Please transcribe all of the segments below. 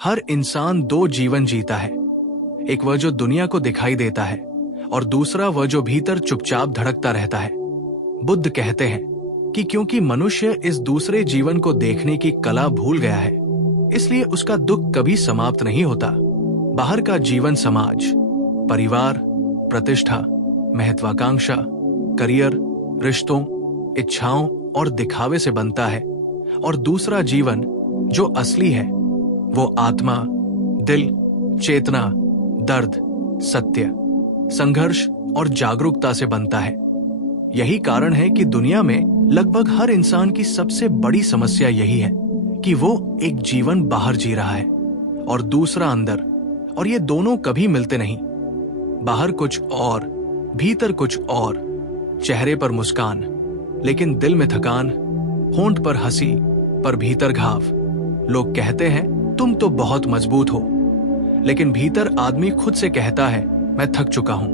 हर इंसान दो जीवन जीता है, एक वह जो दुनिया को दिखाई देता है और दूसरा वह जो भीतर चुपचाप धड़कता रहता है। बुद्ध कहते हैं कि क्योंकि मनुष्य इस दूसरे जीवन को देखने की कला भूल गया है, इसलिए उसका दुख कभी समाप्त नहीं होता। बाहर का जीवन समाज, परिवार, प्रतिष्ठा, महत्वाकांक्षा, करियर, रिश्तों, इच्छाओं और दिखावे से बनता है, और दूसरा जीवन जो असली है वो आत्मा, दिल, चेतना, दर्द, सत्य, संघर्ष और जागरूकता से बनता है। यही कारण है कि दुनिया में लगभग हर इंसान की सबसे बड़ी समस्या यही है कि वो एक जीवन बाहर जी रहा है और दूसरा अंदर, और ये दोनों कभी मिलते नहीं। बाहर कुछ और, भीतर कुछ और, चेहरे पर मुस्कान लेकिन दिल में थकान, होंठ पर हंसी पर भीतर घाव। लोग कहते हैं तुम तो बहुत मजबूत हो, लेकिन भीतर आदमी खुद से कहता है मैं थक चुका हूं।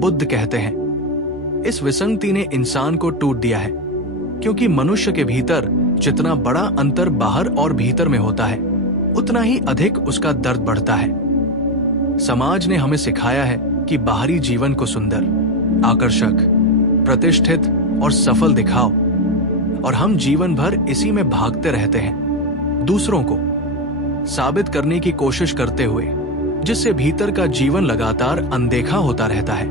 बुद्ध कहते हैं इस विसंगति ने इंसान को टूट दिया है, क्योंकि मनुष्य के भीतर जितना बड़ा अंतर बाहर और भीतर में होता है, उतना ही अधिक उसका दर्द बढ़ता है। समाज ने हमें सिखाया है कि बाहरी जीवन को सुंदर, आकर्षक, प्रतिष्ठित और सफल दिखाओ, और हम जीवन भर इसी में भागते रहते हैं, दूसरों को साबित करने की कोशिश करते हुए, जिससे भीतर का जीवन लगातार अनदेखा होता रहता है।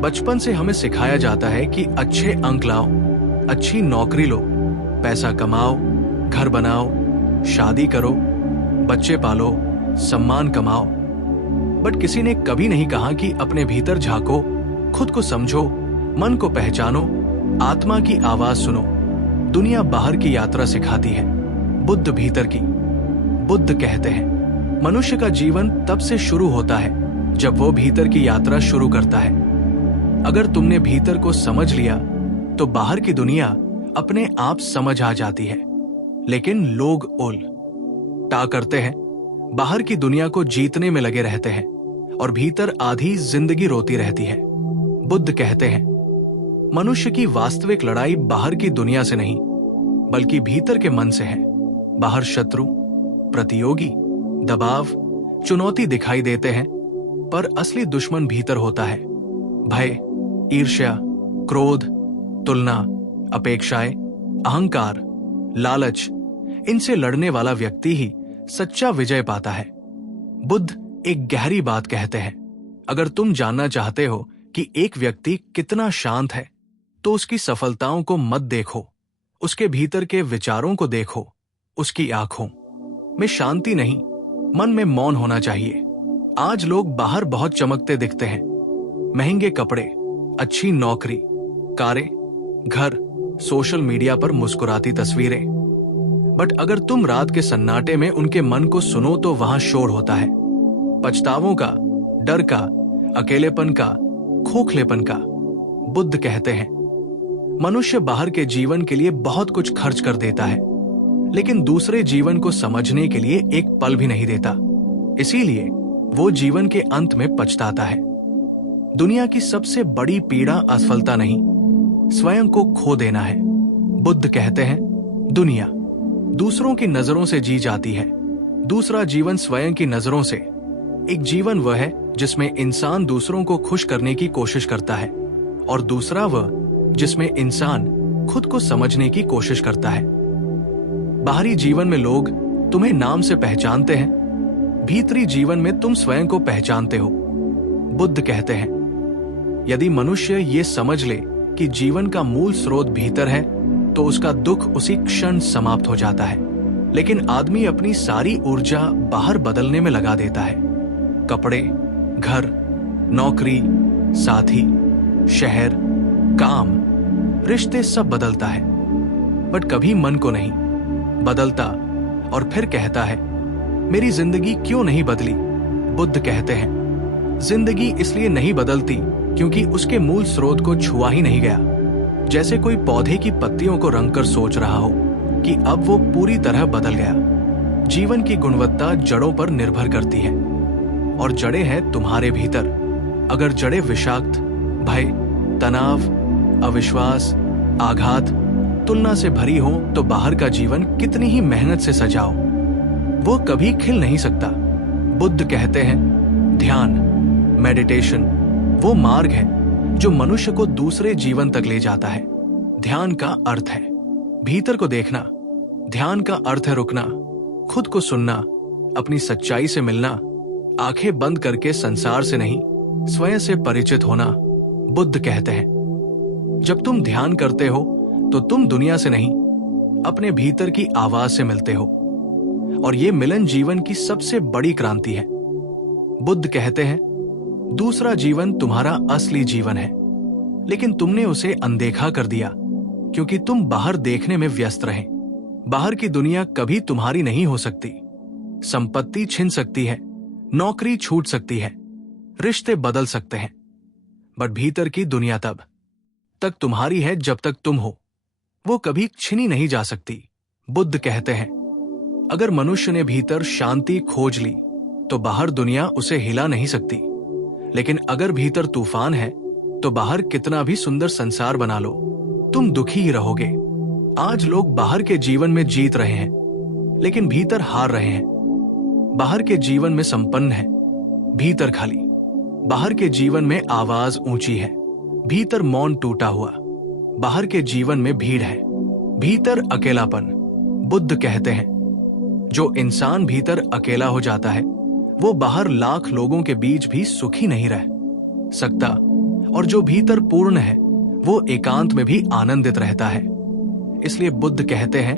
बचपन से हमें सिखाया जाता है कि अच्छे अंक लाओ, अच्छी नौकरी लो, पैसा कमाओ, घर बनाओ, शादी करो, बच्चे पालो, सम्मान कमाओ। बट किसी ने कभी नहीं कहा कि अपने भीतर झांको, खुद को समझो, मन को पहचानो, आत्मा की आवाज सुनो। दुनिया बाहर की यात्रा सिखाती है, बुद्ध भीतर की। बुद्ध कहते हैं मनुष्य का जीवन तब से शुरू होता है जब वो भीतर की यात्रा शुरू करता है। अगर तुमने भीतर को समझ लिया तो बाहर की दुनिया अपने आप समझ आ जाती है। लेकिन लोग उल्टा करते हैं, बाहर की दुनिया को जीतने में लगे रहते हैं और भीतर आधी जिंदगी रोती रहती है। बुद्ध कहते हैं मनुष्य की वास्तविक लड़ाई बाहर की दुनिया से नहीं, बल्कि भीतर के मन से है। बाहर शत्रु, प्रतियोगी, दबाव, चुनौती दिखाई देते हैं, पर असली दुश्मन भीतर होता है। भय, ईर्ष्या, क्रोध, तुलना, अपेक्षाएं, अहंकार, लालच, इनसे लड़ने वाला व्यक्ति ही सच्चा विजय पाता है। बुद्ध एक गहरी बात कहते हैं, अगर तुम जानना चाहते हो कि एक व्यक्ति कितना शांत है, तो उसकी सफलताओं को मत देखो, उसके भीतर के विचारों को देखो। उसकी आंखों में शांति नहीं, मन में मौन होना चाहिए। आज लोग बाहर बहुत चमकते दिखते हैं, महंगे कपड़े, अच्छी नौकरी, कारें, घर, सोशल मीडिया पर मुस्कुराती तस्वीरें। बट अगर तुम रात के सन्नाटे में उनके मन को सुनो तो वहां शोर होता है, पछतावों का, डर का, अकेलेपन का, खोखलेपन का। बुद्ध कहते हैं मनुष्य बाहर के जीवन के लिए बहुत कुछ खर्च कर देता है, लेकिन दूसरे जीवन को समझने के लिए एक पल भी नहीं देता। इसीलिए वो जीवन के अंत में पछताता है। दुनिया की सबसे बड़ी पीड़ा असफलता नहीं, स्वयं को खो देना है। बुद्ध कहते हैं दुनिया दूसरों की नजरों से जी जाती है, दूसरा जीवन स्वयं की नजरों से। एक जीवन वह है जिसमें इंसान दूसरों को खुश करने की कोशिश करता है, और दूसरा वह जिसमें इंसान खुद को समझने की कोशिश करता है। बाहरी जीवन में लोग तुम्हें नाम से पहचानते हैं, भीतरी जीवन में तुम स्वयं को पहचानते हो। बुद्ध कहते हैं यदि मनुष्य ये समझ ले कि जीवन का मूल स्रोत भीतर है, तो उसका दुख उसी क्षण समाप्त हो जाता है। लेकिन आदमी अपनी सारी ऊर्जा बाहर बदलने में लगा देता है। कपड़े, घर, नौकरी, साथी, शहर, काम, रिश्ते सब बदलता है, बट कभी मन को नहीं बदलता, और फिर कहता है मेरी जिंदगी क्यों नहीं बदली। बुद्ध कहते हैं जिंदगी इसलिए नहीं बदलती क्योंकि उसके मूल स्रोत को छुआ ही नहीं गया। जैसे कोई पौधे की पत्तियों को रंगकर सोच रहा हो कि अब वो पूरी तरह बदल गया। जीवन की गुणवत्ता जड़ों पर निर्भर करती है, और जड़ें हैं तुम्हारे भीतर। अगर जड़ें विषाक्त, भय, तनाव, अविश्वास, आघात, तुलना से भरी हो तो बाहर का जीवन कितनी ही मेहनत से सजाओ, वो कभी खिल नहीं सकता। बुद्ध कहते हैं, ध्यान, मेडिटेशन वो मार्ग है जो मनुष्य को दूसरे जीवन तक ले जाता है। ध्यान का अर्थ है भीतर को देखना, ध्यान का अर्थ है रुकना, खुद को सुनना, अपनी सच्चाई से मिलना, आंखें बंद करके संसार से नहीं स्वयं से परिचित होना। बुद्ध कहते हैं, जब तुम ध्यान करते हो तो तुम दुनिया से नहीं अपने भीतर की आवाज से मिलते हो, और ये मिलन जीवन की सबसे बड़ी क्रांति है। बुद्ध कहते हैं, दूसरा जीवन तुम्हारा असली जीवन है, लेकिन तुमने उसे अनदेखा कर दिया क्योंकि तुम बाहर देखने में व्यस्त रहे। बाहर की दुनिया कभी तुम्हारी नहीं हो सकती। संपत्ति छिन सकती है, नौकरी छूट सकती है, रिश्ते बदल सकते हैं, बट भीतर की दुनिया तब तक तुम्हारी है जब तक तुम हो। वो कभी छिनी नहीं जा सकती। बुद्ध कहते हैं, अगर मनुष्य ने भीतर शांति खोज ली तो बाहर दुनिया उसे हिला नहीं सकती, लेकिन अगर भीतर तूफान है तो बाहर कितना भी सुंदर संसार बना लो, तुम दुखी ही रहोगे। आज लोग बाहर के जीवन में जीत रहे हैं, लेकिन भीतर हार रहे हैं। बाहर के जीवन में संपन्न है, भीतर खाली। बाहर के जीवन में आवाज ऊंची है, भीतर मौन टूटा हुआ। बाहर के जीवन में भीड़ है, भीतर अकेलापन। बुद्ध कहते हैं, जो इंसान भीतर अकेला हो जाता है वो बाहर लाख लोगों के बीच भी सुखी नहीं रह सकता, और जो भीतर पूर्ण है वो एकांत में भी आनंदित रहता है। इसलिए बुद्ध कहते हैं,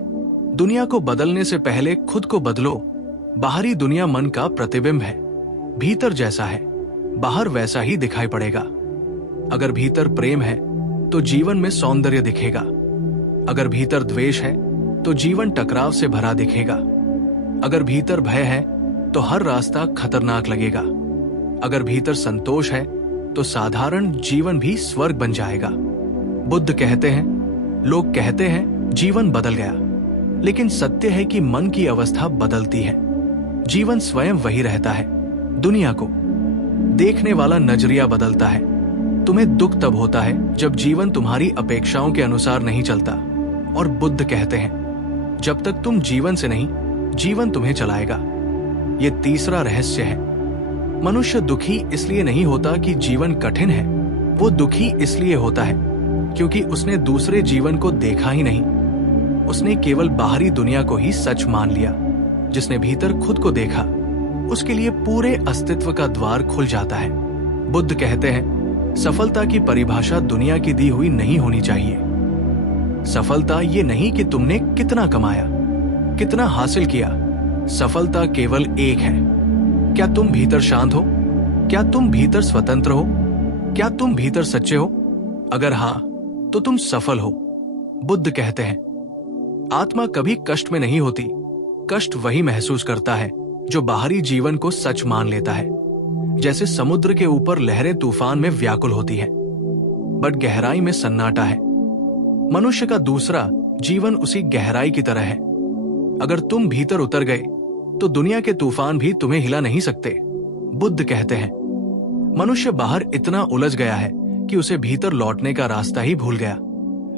दुनिया को बदलने से पहले खुद को बदलो। बाहरी दुनिया मन का प्रतिबिंब है, भीतर जैसा है बाहर वैसा ही दिखाई पड़ेगा। अगर भीतर प्रेम है तो जीवन में सौंदर्य दिखेगा, अगर भीतर द्वेष है तो जीवन टकराव से भरा दिखेगा, अगर भीतर भय है तो हर रास्ता खतरनाक लगेगा, अगर भीतर संतोष है तो साधारण जीवन भी स्वर्ग बन जाएगा। बुद्ध कहते हैं, लोग कहते हैं जीवन बदल गया, लेकिन सत्य है कि मन की अवस्था बदलती है, जीवन स्वयं वही रहता है। दुनिया को देखने वाला नजरिया बदलता है। तुम्हें दुख तब होता है जब जीवन तुम्हारी अपेक्षाओं के अनुसार नहीं चलता, और बुद्ध कहते हैं, जब तक तुम जीवन से नहीं जीवन तुम्हें चलाएगा। ये तीसरा रहस्य है। मनुष्य दुखी इसलिए नहीं होता कि जीवन कठिन है, वो दुखी इसलिए होता है क्योंकि उसने दूसरे जीवन को देखा ही नहीं। उसने केवल बाहरी दुनिया को ही सच मान लिया। जिसने भीतर खुद को देखा उसके लिए पूरे अस्तित्व का द्वार खुल जाता है। बुद्ध कहते हैं, सफलता की परिभाषा दुनिया की दी हुई नहीं होनी चाहिए। सफलता ये नहीं कि तुमने कितना कमाया, कितना हासिल किया। सफलता केवल एक है, क्या तुम भीतर शांत हो, क्या तुम भीतर स्वतंत्र हो, क्या तुम भीतर सच्चे हो। अगर हाँ तो तुम सफल हो। बुद्ध कहते हैं, आत्मा कभी कष्ट में नहीं होती। कष्ट वही महसूस करता है जो बाहरी जीवन को सच मान लेता है। जैसे समुद्र के ऊपर लहरें तूफान में व्याकुल होती है, बट गहराई में सन्नाटा है। मनुष्य का दूसरा जीवन उसी गहराई की तरह है। अगर तुम भीतर उतर गए तो दुनिया के तूफान भी तुम्हें हिला नहीं सकते। बुद्ध कहते हैं, मनुष्य बाहर इतना उलझ गया है कि उसे भीतर लौटने का रास्ता ही भूल गया।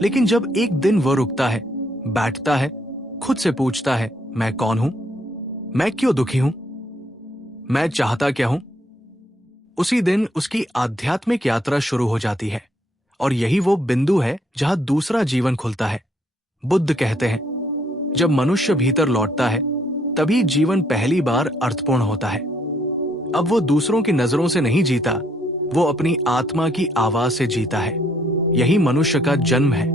लेकिन जब एक दिन वह रुकता है, बैठता है, खुद से पूछता है, मैं कौन हूं, मैं क्यों दुखी हूं, मैं चाहता क्या हूं, उसी दिन उसकी आध्यात्मिक यात्रा शुरू हो जाती है। और यही वो बिंदु है जहां दूसरा जीवन खुलता है। बुद्ध कहते हैं, जब मनुष्य भीतर लौटता है तभी जीवन पहली बार अर्थपूर्ण होता है। अब वो दूसरों की नजरों से नहीं जीता, वो अपनी आत्मा की आवाज से जीता है। यही मनुष्य का जन्म है।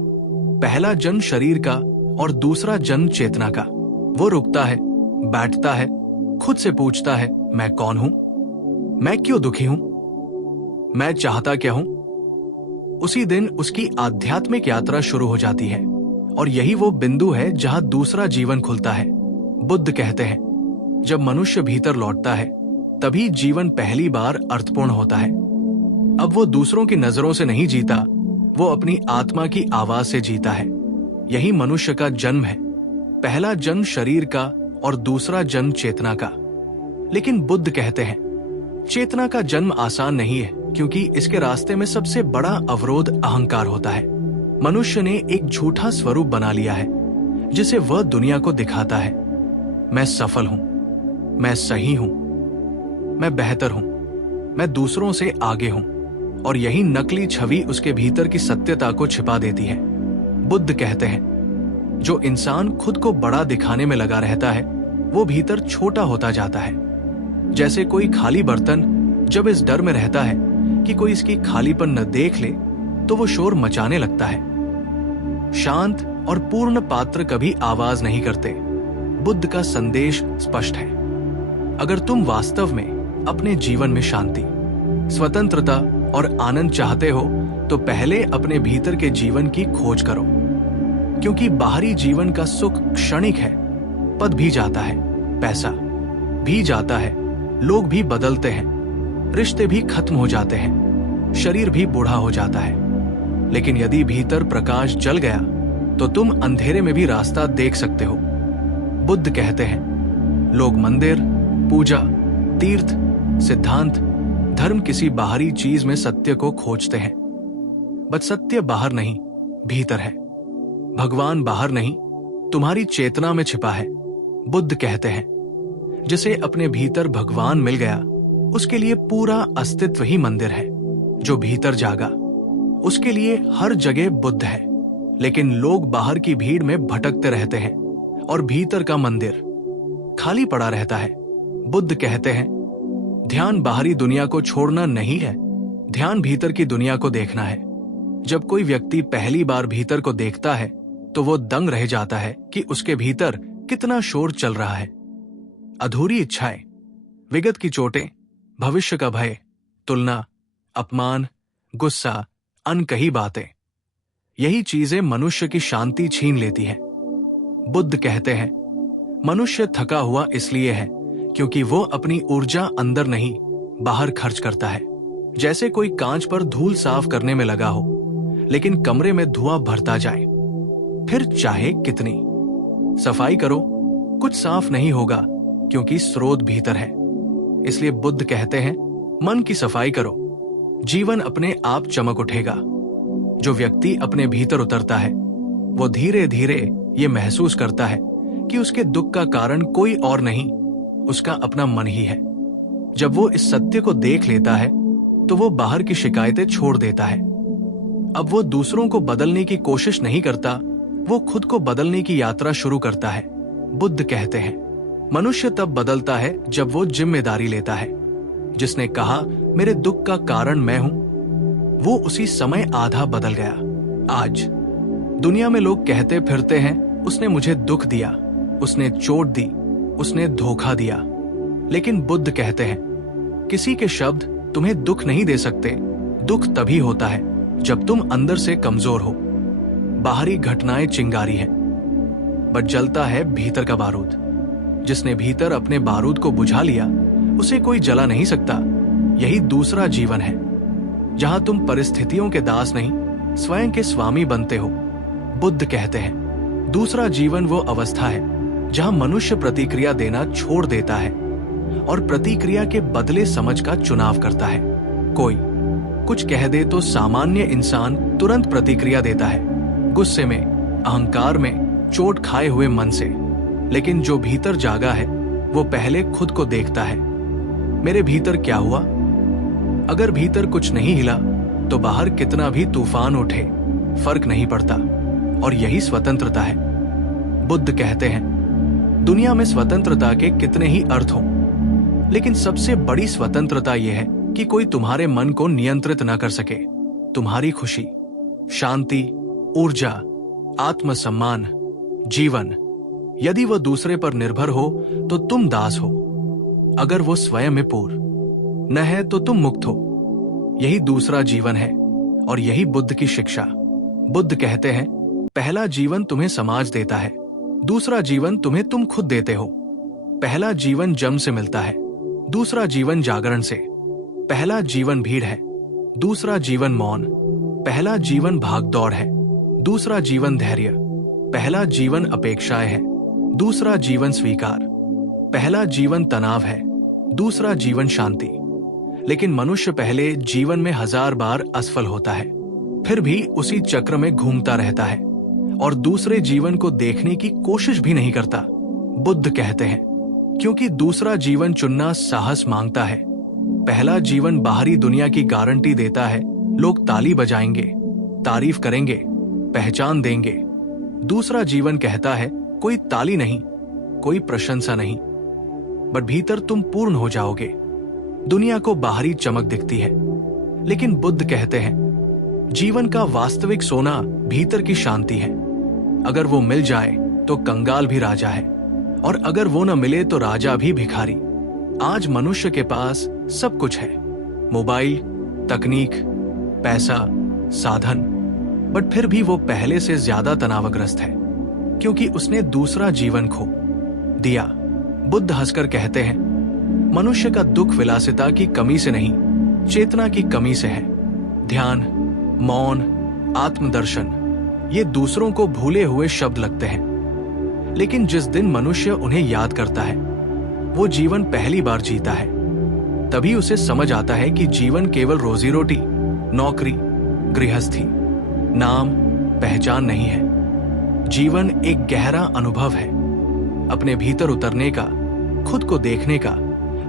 पहला जन्म शरीर का और दूसरा जन्म चेतना का। वो रुकता है, बैठता है, खुद से पूछता है, मैं कौन हूं, मैं क्यों दुखी हूं, मैं चाहता क्या हूं। उसी दिन उसकी आध्यात्मिक यात्रा शुरू हो जाती है। और यही वो बिंदु है जहां दूसरा जीवन खुलता है। बुद्ध कहते हैं, जब मनुष्य भीतर लौटता है तभी जीवन पहली बार अर्थपूर्ण होता है। अब वो दूसरों की नजरों से नहीं जीता, वो अपनी आत्मा की आवाज से जीता है। यही मनुष्य का जन्म है। पहला जन्म शरीर का और दूसरा जन्म चेतना का। लेकिन बुद्ध कहते हैं, चेतना का जन्म आसान नहीं है, क्योंकि इसके रास्ते में सबसे बड़ा अवरोध अहंकार होता है। मनुष्य ने एक झूठा स्वरूप बना लिया है जिसे वह दुनिया को दिखाता है, मैं सफल हूं, मैं सही हूं, मैं बेहतर हूं, मैं दूसरों से आगे हूं, और यही नकली छवि उसके भीतर की सत्यता को छिपा देती है। बुद्ध कहते हैं, जो इंसान खुद को बड़ा दिखाने में लगा रहता है वो भीतर छोटा होता जाता है। जैसे कोई खाली बर्तन जब इस डर में रहता है कि कोई इसकी खालीपन न देख ले तो वो शोर मचाने लगता है। शांत और पूर्ण पात्र कभी आवाज नहीं करते। बुद्ध का संदेश स्पष्ट है। अगर तुम वास्तव में अपने जीवन में शांति, स्वतंत्रता और आनंद चाहते हो तो पहले अपने भीतर के जीवन की खोज करो, क्योंकि बाहरी जीवन का सुख क्षणिक है। पद भी जाता है, पैसा भी जाता है, लोग भी बदलते हैं, रिश्ते भी खत्म हो जाते हैं, शरीर भी बूढ़ा हो जाता है, लेकिन यदि भीतर प्रकाश जल गया तो तुम अंधेरे में भी रास्ता देख सकते हो। बुद्ध कहते हैं, लोग मंदिर, पूजा, तीर्थ, सिद्धांत, धर्म किसी बाहरी चीज में सत्य को खोजते हैं, बट सत्य बाहर नहीं, भीतर है। भगवान बाहर नहीं, तुम्हारी चेतना में छिपा है। बुद्ध कहते हैं, जिसे अपने भीतर भगवान मिल गया उसके लिए पूरा अस्तित्व ही मंदिर है। जो भीतर जागा उसके लिए हर जगह बुद्ध है। लेकिन लोग बाहर की भीड़ में भटकते रहते हैं और भीतर का मंदिर खाली पड़ा रहता है। बुद्ध कहते हैं, ध्यान बाहरी दुनिया को छोड़ना नहीं है, ध्यान भीतर की दुनिया को देखना है। जब कोई व्यक्ति पहली बार भीतर को देखता है तो वो दंग रह जाता है कि उसके भीतर कितना शोर चल रहा है। अधूरी इच्छाएं, विगत की चोटें, भविष्य का भय, तुलना, अपमान, गुस्सा, अनकही बातें, यही चीजें मनुष्य की शांति छीन लेती हैं। बुद्ध कहते हैं, मनुष्य थका हुआ इसलिए है क्योंकि वो अपनी ऊर्जा अंदर नहीं बाहर खर्च करता है। जैसे कोई कांच पर धूल साफ करने में लगा हो लेकिन कमरे में धुआं भरता जाए, फिर चाहे कितनी सफाई करो कुछ साफ नहीं होगा क्योंकि स्रोत भीतर है। इसलिए बुद्ध कहते हैं, मन की सफाई करो, जीवन अपने आप चमक उठेगा। जो व्यक्ति अपने भीतर उतरता है वो धीरे धीरे ये महसूस करता है कि उसके दुख का कारण कोई और नहीं, उसका अपना मन ही है। जब वो इस सत्य को देख लेता है तो वो बाहर की शिकायतें छोड़ देता है। अब वो दूसरों को बदलने की कोशिश नहीं करता, वो खुद को बदलने की यात्रा शुरू करता है। बुद्ध कहते हैं, मनुष्य तब बदलता है जब वो जिम्मेदारी लेता है। जिसने कहा मेरे दुख का कारण मैं हूं, वो उसी समय आधा बदल गया। आज दुनिया में लोग कहते फिरते हैं, उसने मुझे दुख दिया, उसने चोट दी, उसने धोखा दिया। लेकिन बुद्ध कहते हैं, किसी के शब्द तुम्हें दुख नहीं दे सकते। दुख तभी होता है जब तुम अंदर से कमजोर हो। बाहरी घटनाएं चिंगारी हैं, बट जलता है भीतर का बारूद। जिसने भीतर अपने बारूद को बुझा लिया उसे कोई जला नहीं सकता। यही दूसरा जीवन है, जहां तुम परिस्थितियों के दास नहीं स्वयं के स्वामी बनते हो। बुद्ध कहते हैं, दूसरा जीवन वो अवस्था है जहां मनुष्य प्रतिक्रिया देना छोड़ देता है और प्रतिक्रिया के बदले समझ का चुनाव करता है। कोई कुछ कह दे तो सामान्य इंसान तुरंत प्रतिक्रिया देता है, गुस्से में, अहंकार में, चोट खाए हुए मन से। लेकिन जो भीतर जागा है वो पहले खुद को देखता है, मेरे भीतर क्या हुआ। अगर भीतर कुछ नहीं हिला तो बाहर कितना भी तूफान उठे फर्क नहीं पड़ता, और यही स्वतंत्रता है। बुद्ध कहते हैं, दुनिया में स्वतंत्रता के कितने ही अर्थ हों, लेकिन सबसे बड़ी स्वतंत्रता यह है कि कोई तुम्हारे मन को नियंत्रित न कर सके। तुम्हारी खुशी, शांति, ऊर्जा, आत्मसम्मान, जीवन, यदि वह दूसरे पर निर्भर हो तो तुम दास हो। अगर वो स्वयं में पूर्ण न है तो तुम मुक्त हो। यही दूसरा जीवन है और यही बुद्ध की शिक्षा। बुद्ध कहते हैं, पहला जीवन तुम्हें समाज देता है, दूसरा जीवन तुम्हें तुम खुद देते हो। पहला जीवन जन्म से मिलता है, दूसरा जीवन जागरण से। पहला जीवन भीड़ है, दूसरा जीवन मौन। पहला जीवन भागदौड़ है, दूसरा जीवन धैर्य। पहला जीवन अपेक्षाएं है, दूसरा जीवन स्वीकार। पहला जीवन तनाव है, दूसरा जीवन शांति। लेकिन मनुष्य पहले जीवन में 1000 बार असफल होता है, फिर भी उसी चक्र में घूमता रहता है और दूसरे जीवन को देखने की कोशिश भी नहीं करता। बुद्ध कहते हैं, क्योंकि दूसरा जीवन चुनना साहस मांगता है। पहला जीवन बाहरी दुनिया की गारंटी देता है, लोग ताली बजाएंगे, तारीफ करेंगे, पहचान देंगे। दूसरा जीवन कहता है, कोई ताली नहीं, कोई प्रशंसा नहीं, बट भीतर तुम पूर्ण हो जाओगे। दुनिया को बाहरी चमक दिखती है, लेकिन बुद्ध कहते हैं, जीवन का वास्तविक सोना भीतर की शांति है। अगर वो मिल जाए तो कंगाल भी राजा है, और अगर वो न मिले तो राजा भी भिखारी। आज मनुष्य के पास सब कुछ है, मोबाइल, तकनीक, पैसा, साधन, बट फिर भी वो पहले से ज्यादा तनावग्रस्त है, क्योंकि उसने दूसरा जीवन खो दिया। बुद्ध हंसकर कहते हैं, मनुष्य का दुख विलासिता की कमी से नहीं, चेतना की कमी से है। ध्यान, मौन, आत्मदर्शन, ये दूसरों को भूले हुए शब्द लगते हैं, लेकिन जिस दिन मनुष्य उन्हें याद करता है, वो जीवन पहली बार जीता है। तभी उसे समझ आता है कि जीवन केवल रोजी रोटी, नौकरी, गृहस्थी, नाम, पहचान नहीं है। जीवन एक गहरा अनुभव है, अपने भीतर उतरने का, खुद को देखने का,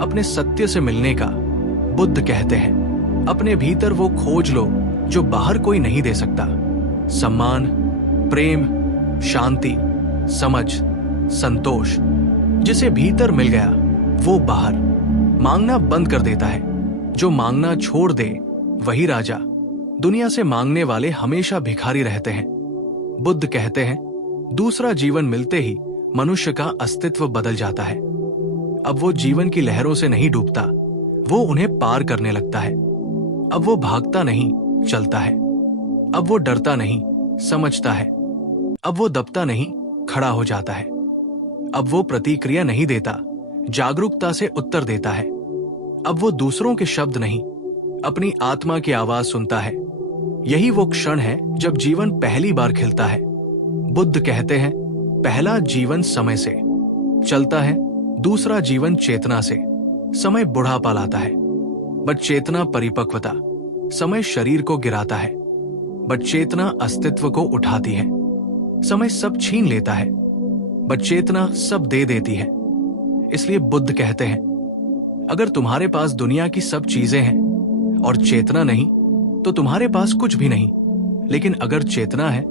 अपने सत्य से मिलने का। बुद्ध कहते हैं, अपने भीतर वो खोज लो जो बाहर कोई नहीं दे सकता। सम्मान, प्रेम, शांति, समझ, संतोष, जिसे भीतर मिल गया वो बाहर मांगना बंद कर देता है। जो मांगना छोड़ दे वही राजा। दुनिया से मांगने वाले हमेशा भिखारी रहते हैं। बुद्ध कहते हैं, दूसरा जीवन मिलते ही मनुष्य का अस्तित्व बदल जाता है। अब वो जीवन की लहरों से नहीं डूबता, वो उन्हें पार करने लगता है। अब वो भागता नहीं, चलता है। अब वो डरता नहीं, समझता है। अब वो दबता नहीं, खड़ा हो जाता है। अब वो प्रतिक्रिया नहीं देता, जागरूकता से उत्तर देता है। अब वो दूसरों के शब्द नहीं, अपनी आत्मा की आवाज सुनता है। यही वो क्षण है जब जीवन पहली बार खिलता है। बुद्ध कहते हैं, पहला जीवन समय से चलता है, दूसरा जीवन चेतना से। समय बुढ़ापा लाता है, बट चेतना परिपक्वता। समय शरीर को गिराता है, बट चेतना अस्तित्व को उठाती है। समय सब छीन लेता है, बट चेतना सब दे देती है। इसलिए बुद्ध कहते हैं, अगर तुम्हारे पास दुनिया की सब चीजें हैं और चेतना नहीं, तो तुम्हारे पास कुछ भी नहीं। लेकिन अगर चेतना है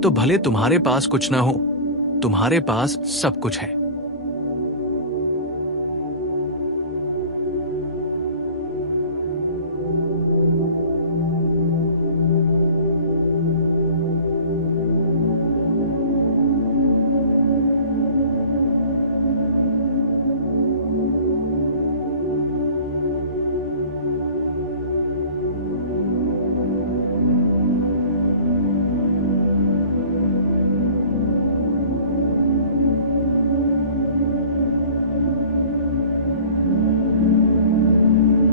तो भले तुम्हारे पास कुछ ना हो, तुम्हारे पास सब कुछ है।